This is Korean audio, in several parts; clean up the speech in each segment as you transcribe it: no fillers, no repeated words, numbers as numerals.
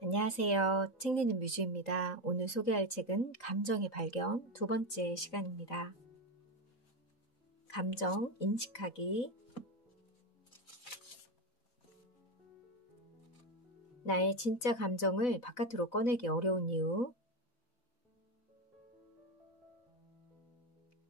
안녕하세요. 책 읽는 뮤즈입니다. 오늘 소개할 책은 감정의 발견 두 번째 시간입니다. 감정 인식하기. 나의 진짜 감정을 바깥으로 꺼내기 어려운 이유.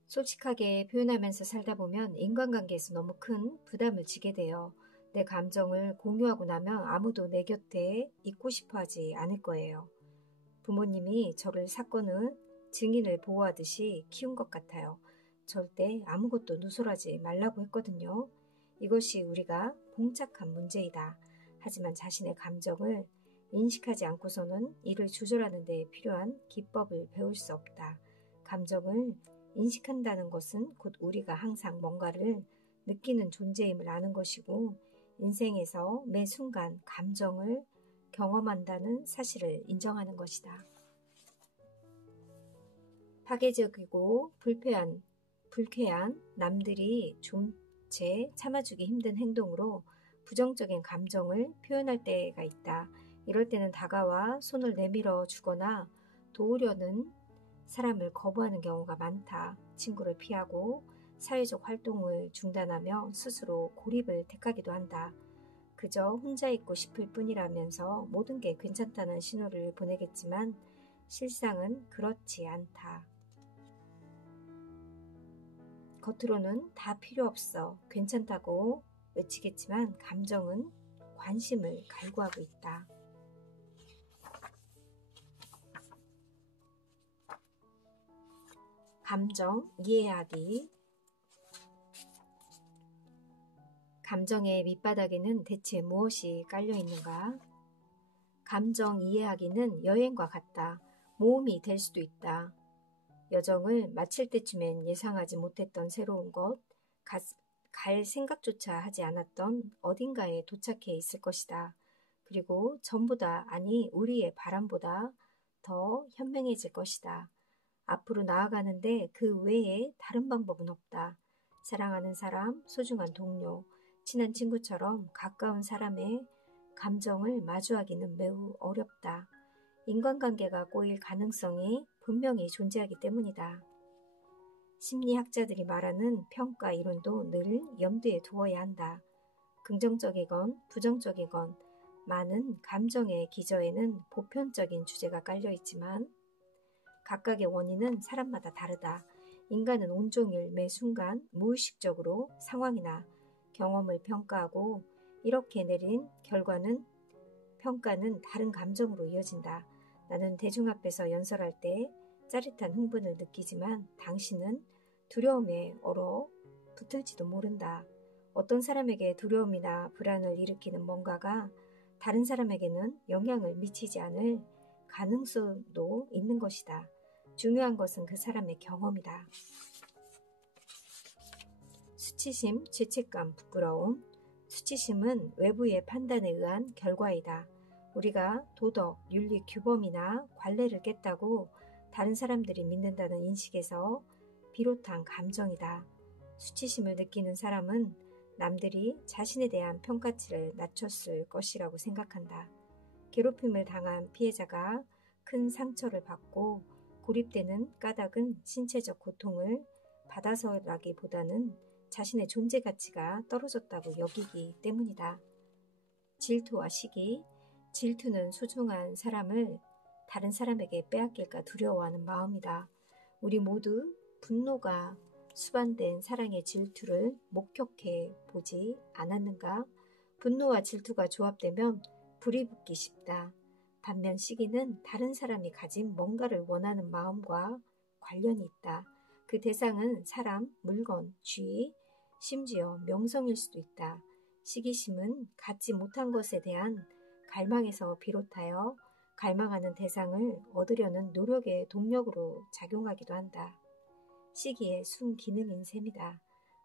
솔직하게 표현하면서 살다 보면 인간관계에서 너무 큰 부담을 지게 돼요. 내 감정을 공유하고 나면 아무도 내 곁에 있고 싶어 하지 않을 거예요. 부모님이 저를 사건의 증인을 보호하듯이 키운 것 같아요. 절대 아무것도 누설하지 말라고 했거든요. 이것이 우리가 봉착한 문제이다. 하지만 자신의 감정을 인식하지 않고서는 이를 조절하는 데 필요한 기법을 배울 수 없다. 감정을 인식한다는 것은 곧 우리가 항상 뭔가를 느끼는 존재임을 아는 것이고, 인생에서 매 순간 감정을 경험한다는 사실을 인정하는 것이다. 파괴적이고 불쾌한 남들이 좀채 참아주기 힘든 행동으로 부정적인 감정을 표현할 때가 있다. 이럴 때는 다가와 손을 내밀어 주거나 도우려는 사람을 거부하는 경우가 많다. 친구를 피하고 사회적 활동을 중단하며 스스로 고립을 택하기도 한다. 그저 혼자 있고 싶을 뿐이라면서 모든 게 괜찮다는 신호를 보내겠지만 실상은 그렇지 않다. 겉으로는 다 필요 없어, 괜찮다고 외치겠지만 감정은 관심을 갈구하고 있다. 감정 이해하기. 감정의 밑바닥에는 대체 무엇이 깔려 있는가? 감정 이해하기는 여행과 같다. 모험이 될 수도 있다. 여정을 마칠 때쯤엔 예상하지 못했던 새로운 곳, 갈 생각조차 하지 않았던 어딘가에 도착해 있을 것이다. 그리고 전보다, 아니 우리의 바람보다 더 현명해질 것이다. 앞으로 나아가는데 그 외에 다른 방법은 없다. 사랑하는 사람, 소중한 동료, 친한 친구처럼 가까운 사람의 감정을 마주하기는 매우 어렵다. 인간관계가 꼬일 가능성이 분명히 존재하기 때문이다. 심리학자들이 말하는 평가 이론도 늘 염두에 두어야 한다. 긍정적이건 부정적이건 많은 감정의 기저에는 보편적인 주제가 깔려 있지만 각각의 원인은 사람마다 다르다. 인간은 온종일 매 순간 무의식적으로 상황이나 경험을 평가하고 이렇게 내린 평가는 다른 감정으로 이어진다. 나는 대중 앞에서 연설할 때 짜릿한 흥분을 느끼지만 당신은 두려움에 얼어 붙을지도 모른다. 어떤 사람에게 두려움이나 불안을 일으키는 뭔가가 다른 사람에게는 영향을 미치지 않을 가능성도 있는 것이다. 중요한 것은 그 사람의 경험이다. 수치심, 죄책감, 부끄러움. 수치심은 외부의 판단에 의한 결과이다. 우리가 도덕, 윤리, 규범이나 관례를 깼다고 다른 사람들이 믿는다는 인식에서 비롯한 감정이다. 수치심을 느끼는 사람은 남들이 자신에 대한 평가치를 낮췄을 것이라고 생각한다. 괴롭힘을 당한 피해자가 큰 상처를 받고 고립되는 까닭은 신체적 고통을 받아서라기보다는 자신의 존재 가치가 떨어졌다고 여기기 때문이다. 질투와 시기. 질투는 소중한 사람을 다른 사람에게 빼앗길까 두려워하는 마음이다. 우리 모두 분노가 수반된 사랑의 질투를 목격해 보지 않았는가? 분노와 질투가 조합되면 불이 붙기 쉽다. 반면 시기는 다른 사람이 가진 뭔가를 원하는 마음과 관련이 있다. 그 대상은 사람, 물건, 쥐, 심지어 명성일 수도 있다. 시기심은 갖지 못한 것에 대한 갈망에서 비롯하여 갈망하는 대상을 얻으려는 노력의 동력으로 작용하기도 한다. 시기의 순기능인 셈이다.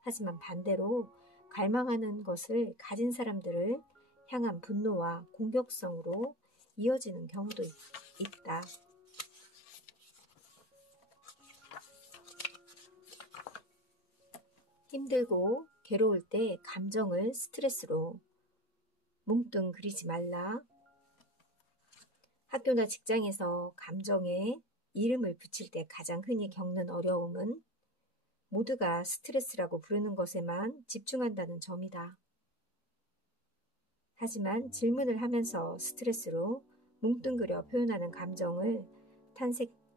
하지만 반대로 갈망하는 것을 가진 사람들을 향한 분노와 공격성으로 이어지는 경우도 있다. 힘들고 괴로울 때 감정을 스트레스로 뭉뚱그리지 말라. 학교나 직장에서 감정에 이름을 붙일 때 가장 흔히 겪는 어려움은 모두가 스트레스라고 부르는 것에만 집중한다는 점이다. 하지만 질문을 하면서 스트레스로 뭉뚱그려 표현하는 감정을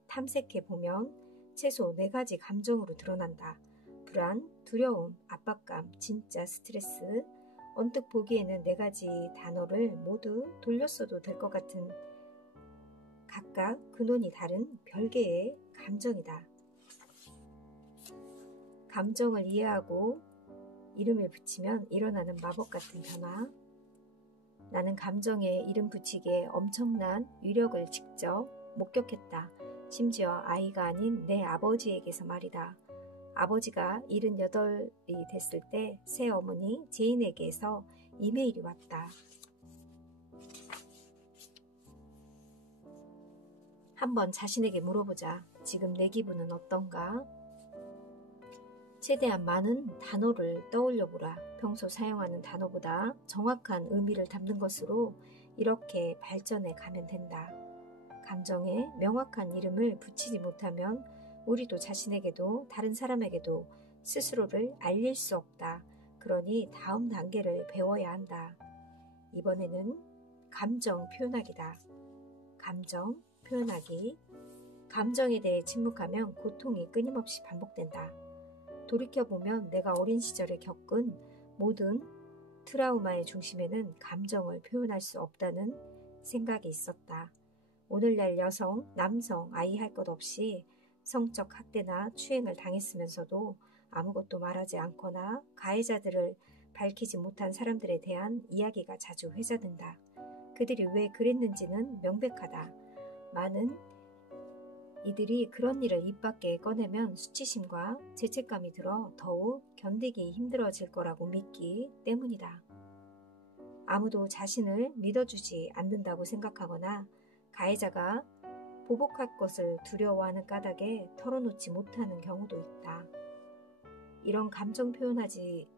탐색해 보면 최소 4가지 감정으로 드러난다. 불안, 두려움, 압박감, 진짜 스트레스. 언뜻 보기에는 4가지 단어를 모두 돌렸어도 될 것 같은 각각 근원이 다른 별개의 감정이다. 감정을 이해하고 이름을 붙이면 일어나는 마법 같은 변화. 나는 감정에 이름 붙이기에 엄청난 위력을 직접 목격했다. 심지어 아이가 아닌 내 아버지에게서 말이다. 아버지가 78이 됐을 때 새어머니 제인에게서 이메일이 왔다. 한번 자신에게 물어보자. 지금 내 기분은 어떤가? 최대한 많은 단어를 떠올려보라. 평소 사용하는 단어보다 정확한 의미를 담는 것으로 이렇게 발전해 가면 된다. 감정에 명확한 이름을 붙이지 못하면 우리도 자신에게도 다른 사람에게도 스스로를 알릴 수 없다. 그러니 다음 단계를 배워야 한다. 이번에는 감정 표현하기다. 감정 표현하기. 감정에 대해 침묵하면 고통이 끊임없이 반복된다. 돌이켜보면 내가 어린 시절에 겪은 모든 트라우마의 중심에는 감정을 표현할 수 없다는 생각이 있었다. 오늘날 여성, 남성, 아이 할 것 없이 성적 학대나 추행을 당했으면서도 아무것도 말하지 않거나 가해자들을 밝히지 못한 사람들에 대한 이야기가 자주 회자된다. 그들이 왜 그랬는지는 명백하다. 많은 이들이 그런 일을 입 밖에 꺼내면 수치심과 죄책감이 들어 더욱 견디기 힘들어질 거라고 믿기 때문이다. 아무도 자신을 믿어주지 않는다고 생각하거나 가해자가 보복할 것을 두려워하는 까닭에 털어놓지 못하는 경우도 있다. 이런 감정 표현하지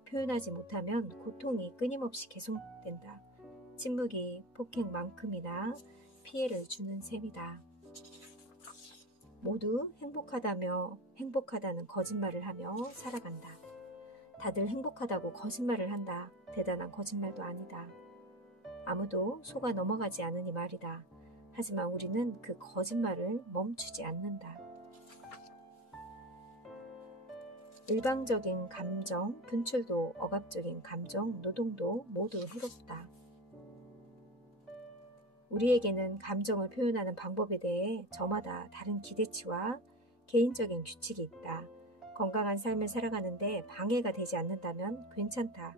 못하면 고통이 끊임없이 계속된다. 침묵이 폭행만큼이나 피해를 주는 셈이다. 모두 행복하다는 거짓말을 하며 살아간다. 다들 행복하다고 거짓말을 한다. 대단한 거짓말도 아니다. 아무도 속아 넘어가지 않으니 말이다. 하지만 우리는 그 거짓말을 멈추지 않는다. 일방적인 감정, 분출도 억압적인 감정, 노동도 모두 해롭다. 우리에게는 감정을 표현하는 방법에 대해 저마다 다른 기대치와 개인적인 규칙이 있다. 건강한 삶을 살아가는데 방해가 되지 않는다면 괜찮다.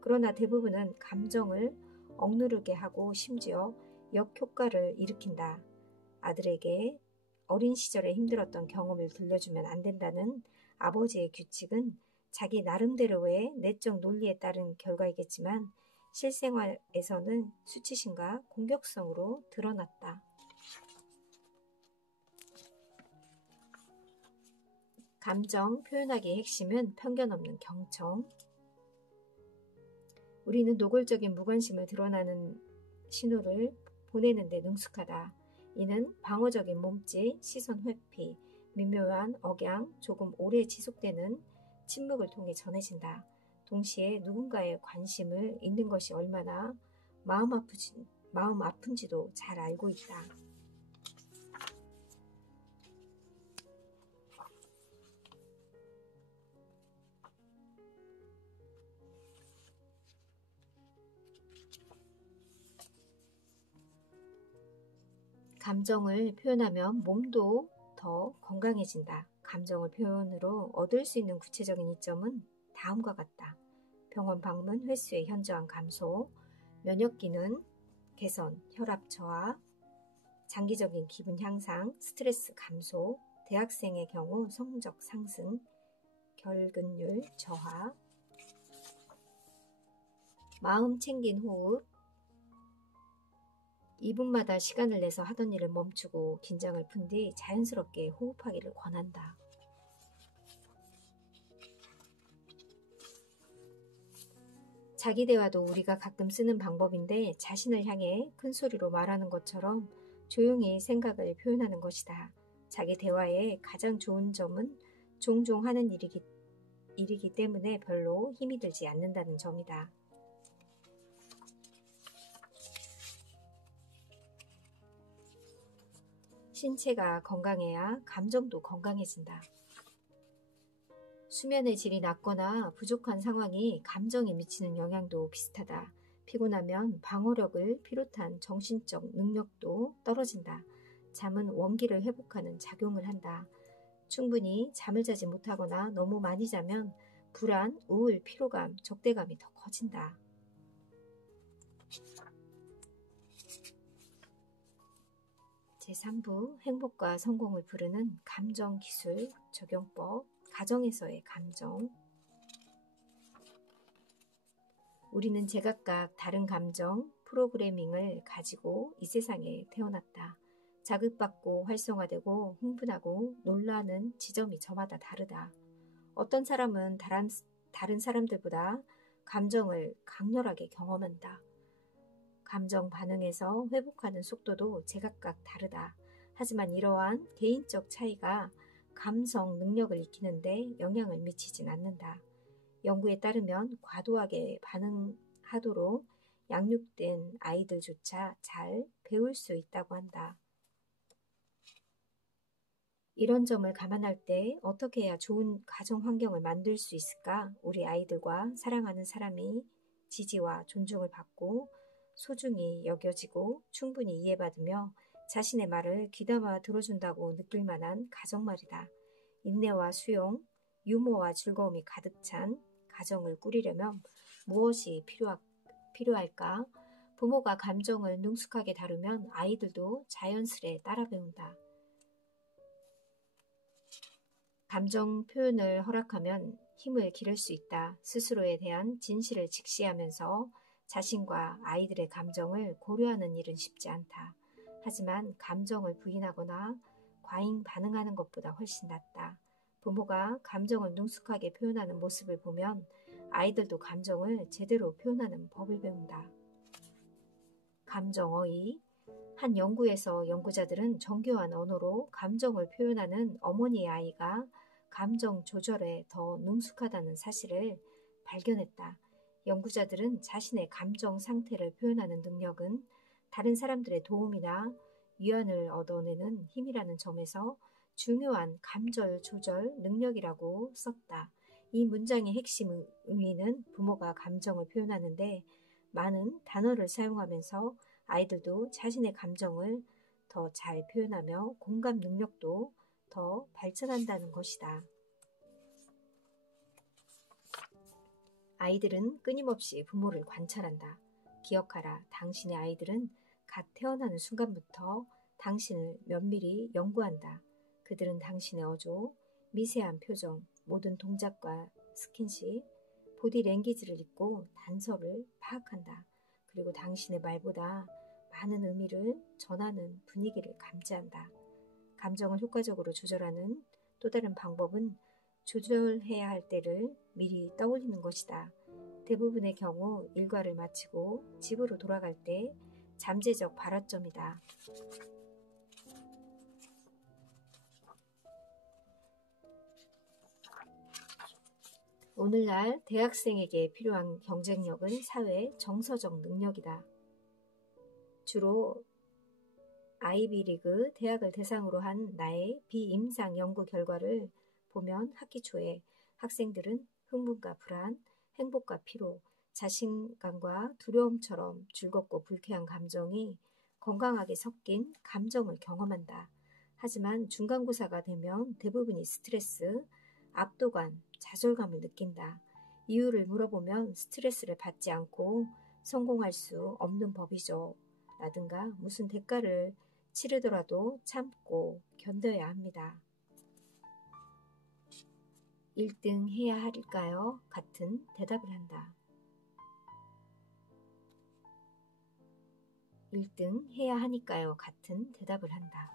그러나 대부분은 감정을 억누르게 하고 심지어 역효과를 일으킨다. 아들에게 어린 시절에 힘들었던 경험을 들려주면 안 된다는 아버지의 규칙은 자기 나름대로의 내적 논리에 따른 결과이겠지만 실생활에서는 수치심과 공격성으로 드러났다. 감정 표현하기의 핵심은 편견 없는 경청. 우리는 노골적인 무관심을 드러나는 신호를 보내는 데 능숙하다. 이는 방어적인 몸짓, 시선 회피, 미묘한 억양, 조금 오래 지속되는 침묵을 통해 전해진다. 동시에 누군가의 관심을 잃는 것이 얼마나 마음 아픈지도 잘 알고 있다. 감정을 표현하면 몸도 더 건강해진다. 감정을 표현으로 얻을 수 있는 구체적인 이점은 다음과 같다. 병원 방문 횟수의 현저한 감소, 면역 기능 개선, 혈압 저하, 장기적인 기분 향상, 스트레스 감소, 대학생의 경우 성적 상승, 결근율 저하, 마음 챙긴 호흡, 2분마다 시간을 내서 하던 일을 멈추고 긴장을 푼 뒤 자연스럽게 호흡하기를 권한다. 자기 대화도 우리가 가끔 쓰는 방법인데 자신을 향해 큰 소리로 말하는 것처럼 조용히 생각을 표현하는 것이다. 자기 대화의 가장 좋은 점은 종종 하는 일이기 때문에 별로 힘이 들지 않는다는 점이다. 신체가 건강해야 감정도 건강해진다. 수면의 질이 낮거나 부족한 상황이 감정에 미치는 영향도 비슷하다. 피곤하면 방어력을 비롯한 정신적 능력도 떨어진다. 잠은 원기를 회복하는 작용을 한다. 충분히 잠을 자지 못하거나 너무 많이 자면 불안, 우울, 피로감, 적대감이 더 커진다. 제3부 행복과 성공을 부르는 감정기술 적용법, 가정에서의 감정. 우리는 제각각 다른 감정, 프로그래밍을 가지고 이 세상에 태어났다. 자극받고 활성화되고 흥분하고 놀라는 지점이 저마다 다르다. 어떤 사람은 다른 사람들보다 감정을 강렬하게 경험한다. 감정 반응에서 회복하는 속도도 제각각 다르다. 하지만 이러한 개인적 차이가 감성 능력을 익히는데 영향을 미치진 않는다. 연구에 따르면 과도하게 반응하도록 양육된 아이들조차 잘 배울 수 있다고 한다. 이런 점을 감안할 때 어떻게 해야 좋은 가정 환경을 만들 수 있을까? 우리 아이들과 사랑하는 사람이 지지와 존중을 받고 소중히 여겨지고 충분히 이해받으며 자신의 말을 귀담아 들어준다고 느낄 만한 가정 말이다. 인내와 수용, 유머와 즐거움이 가득 찬 가정을 꾸리려면 무엇이 필요할까? 부모가 감정을 능숙하게 다루면 아이들도 자연스레 따라 배운다. 감정 표현을 허락하면 힘을 기를 수 있다. 스스로에 대한 진실을 직시하면서 자신과 아이들의 감정을 고려하는 일은 쉽지 않다. 하지만 감정을 부인하거나 과잉 반응하는 것보다 훨씬 낫다. 부모가 감정을 능숙하게 표현하는 모습을 보면 아이들도 감정을 제대로 표현하는 법을 배운다. 감정어휘. 한 연구에서 연구자들은 정교한 언어로 감정을 표현하는 어머니의 아이가 감정 조절에 더 능숙하다는 사실을 발견했다. 연구자들은 자신의 감정 상태를 표현하는 능력은 다른 사람들의 도움이나 위안을 얻어내는 힘이라는 점에서 중요한 감정 조절 능력이라고 썼다. 이 문장의 핵심 의미는 부모가 감정을 표현하는데 많은 단어를 사용하면서 아이들도 자신의 감정을 더 잘 표현하며 공감 능력도 더 발전한다는 것이다. 아이들은 끊임없이 부모를 관찰한다. 기억하라, 당신의 아이들은 갓 태어나는 순간부터 당신을 면밀히 연구한다. 그들은 당신의 어조, 미세한 표정, 모든 동작과 스킨십, 보디 랭귀지를 읽고 단서를 파악한다. 그리고 당신의 말보다 많은 의미를 전하는 분위기를 감지한다. 감정을 효과적으로 조절하는 또 다른 방법은 조절해야 할 때를 미리 떠올리는 것이다. 대부분의 경우 일과를 마치고 집으로 돌아갈 때 잠재적 발화점이다. 오늘날 대학생에게 필요한 경쟁력은 사회 정서적 능력이다. 주로 아이비리그 대학을 대상으로 한 나의 비임상 연구 결과를 보면 학기 초에 학생들은 흥분과 불안, 행복과 피로, 자신감과 두려움처럼 즐겁고 불쾌한 감정이 건강하게 섞인 감정을 경험한다. 하지만 중간고사가 되면 대부분이 스트레스, 압도감, 좌절감을 느낀다. 이유를 물어보면 스트레스를 받지 않고 성공할 수 없는 법이죠. 라든가 무슨 대가를 치르더라도 참고 견뎌야 합니다. 1등 해야 할까요? 같은 대답을 한다. 1등 해야 하니까요? 같은 대답을 한다.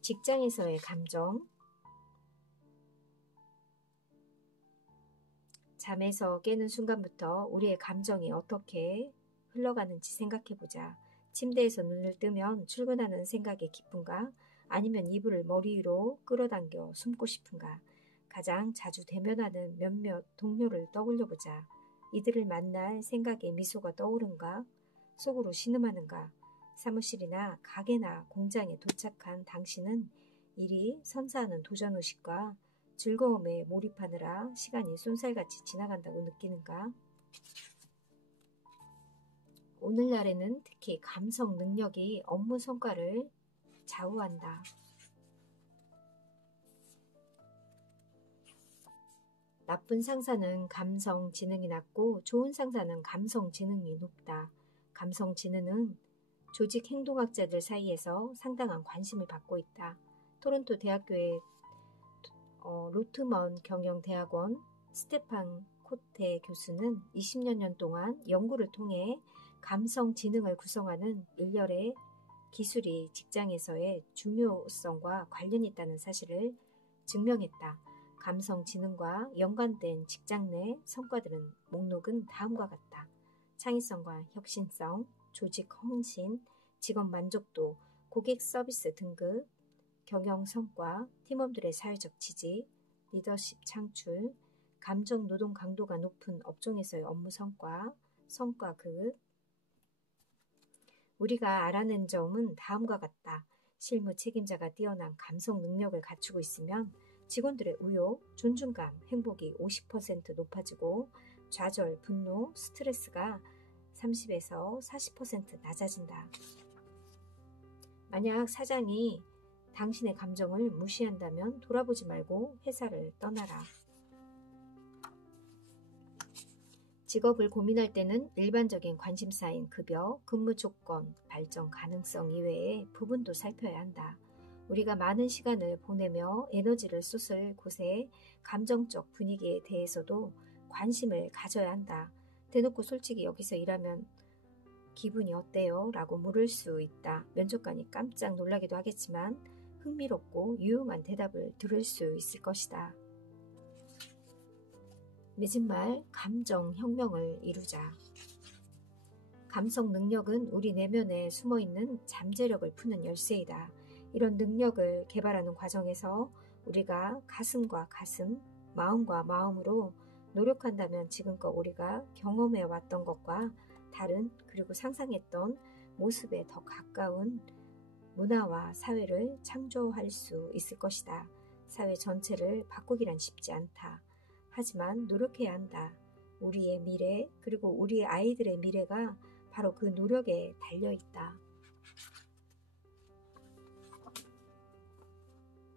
직장에서의 감정. 잠에서 깨는 순간부터 우리의 감정이 어떻게 흘러가는지 생각해보자. 침대에서 눈을 뜨면 출근하는 생각에 기쁜가? 아니면 이불을 머리 위로 끌어당겨 숨고 싶은가? 가장 자주 대면하는 몇몇 동료를 떠올려보자. 이들을 만날 생각에 미소가 떠오른가? 속으로 신음하는가? 사무실이나 가게나 공장에 도착한 당신은 일이 선사하는 도전의식과 즐거움에 몰입하느라 시간이 쏜살같이 지나간다고 느끼는가? 오늘날에는 특히 감성 능력이 업무 성과를 좌우한다. 나쁜 상사는 감성 지능이 낮고 좋은 상사는 감성 지능이 높다. 감성 지능은 조직 행동학자들 사이에서 상당한 관심을 받고 있다. 토론토 대학교의 로트먼 경영대학원 스테판 코테 교수는 20여 년 동안 연구를 통해 감성 지능을 구성하는 일렬의 기술이 직장에서의 중요성과 관련이 있다는 사실을 증명했다. 감성 지능과 연관된 직장 내 성과들은 목록은 다음과 같다. 창의성과 혁신성, 조직 헌신, 직업 만족도, 고객 서비스 등급, 경영 성과, 팀원들의 사회적 지지, 리더십 창출, 감정 노동 강도가 높은 업종에서의 업무 성과, 성과급. 우리가 알아낸 점은 다음과 같다. 실무 책임자가 뛰어난 감성 능력을 갖추고 있으면 직원들의 의욕, 존중감, 행복이 50% 높아지고 좌절, 분노, 스트레스가 30에서 40% 낮아진다. 만약 사장이 당신의 감정을 무시한다면 돌아보지 말고 회사를 떠나라. 직업을 고민할 때는 일반적인 관심사인 급여, 근무 조건, 발전 가능성 이외의 부분도 살펴야 한다. 우리가 많은 시간을 보내며 에너지를 쏟을 곳의 감정적 분위기에 대해서도 관심을 가져야 한다. 대놓고 솔직히 여기서 일하면 기분이 어때요? 라고 물을 수 있다. 면접관이 깜짝 놀라기도 하겠지만 흥미롭고 유용한 대답을 들을 수 있을 것이다. 늦은 말, 감정 혁명을 이루자. 감성 능력은 우리 내면에 숨어있는 잠재력을 푸는 열쇠이다. 이런 능력을 개발하는 과정에서 우리가 가슴과 가슴, 마음과 마음으로 노력한다면 지금껏 우리가 경험해왔던 것과 다른 그리고 상상했던 모습에 더 가까운 문화와 사회를 창조할 수 있을 것이다. 사회 전체를 바꾸기란 쉽지 않다. 하지만 노력해야 한다. 우리의 미래 그리고 우리 아이들의 미래가 바로 그 노력에 달려있다.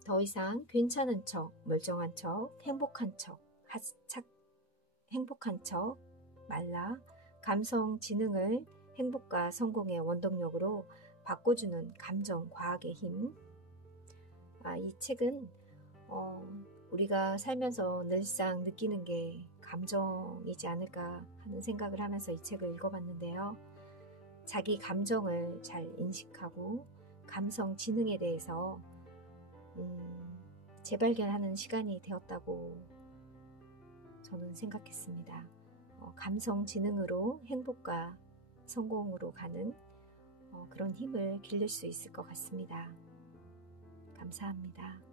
더 이상 괜찮은 척, 멀쩡한 척, 행복한 척 말라. 감성 지능을 행복과 성공의 원동력으로 바꿔주는 감정 과학의 힘. 이 책은 우리가 살면서 늘상 느끼는 게 감정이지 않을까 하는 생각을 하면서 이 책을 읽어봤는데요. 자기 감정을 잘 인식하고 감성 지능에 대해서 재발견하는 시간이 되었다고 저는 생각했습니다. 감성 지능으로 행복과 성공으로 가는 그런 힘을 길릴 수 있을 것 같습니다. 감사합니다.